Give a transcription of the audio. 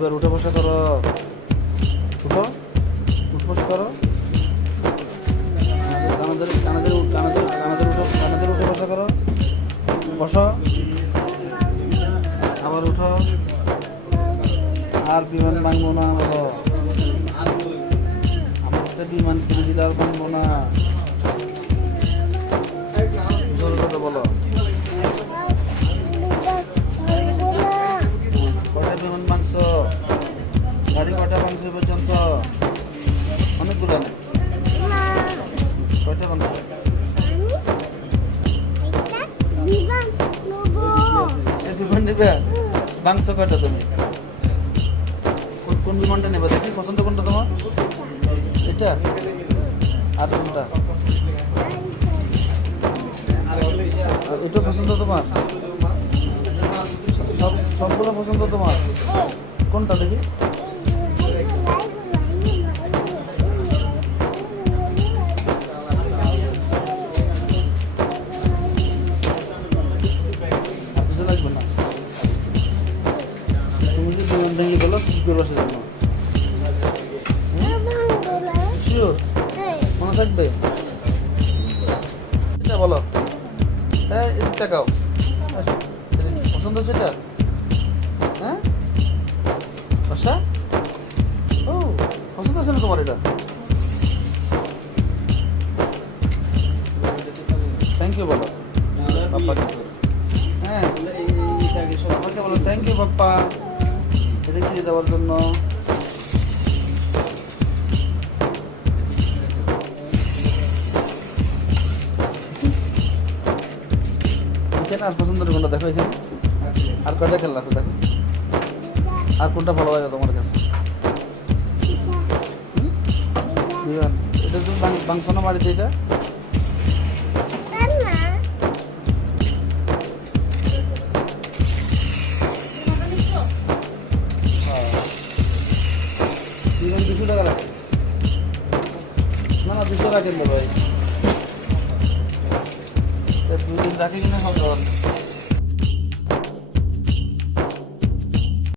এবার উঠে বসা করো, উঠো, উঠ বসা করো, কানাদের কানাদের কানাদের কানাদের উঠো, কানাদের উঠে বসা করো, বসো, আবার উঠো, আর বিমান ভাঙবো না, বলো আমাদের বিমান কিনে দিলে আর ভাঙবো না, জোরে জোরে বলো। কটা বিমান ভাঙছো, গাড়ি কটা ভাঙছো পর্যন্ত? অনেকগুলো নেই, কয়টা ভাঙছো? এই বিমান নেবে, ভাঙছো কয়টা তুমি? কোন বিমানটা নেবে দেখি, পছন্দ কোনটা তোমার? এটা আর কোনটা? আর এটা পছন্দ তোমার? সবগুলো পছন্দ তোমার? কোনটা দেখি? আর কিছু লাগবে না? তুমি যদি বিমান ভেঙে গেলো কি করবো সেজন্য? শিওর মনে থাকবে? এটা বলো, হ্যাঁ এদিক তাকাও, পছন্দ সেটা? হ্যাঁ বাসা, ও পছন্দ আছে না তোমার এটা? থ্যাংক ইউ বলো বাপ্পাকে, হ্যাঁ বাপ্পাকে বলো থ্যাংক ইউ বাপ্পা এটা কিনে দেওয়ার জন্য। এখানে আর পছন্দের কোনটা দেখো, এখানে আর কয়টা খেলনা আছে দেখো, আর কোনটা ভালো লাগে তোমার কাছে? বিমান, এটা তুমি ভাঙছো না বাড়িতে? এটা বিমান 200 টাকা রাখে না, 200 রাখেন তো ভাই, 2 দিন রাখে কিনা হবে।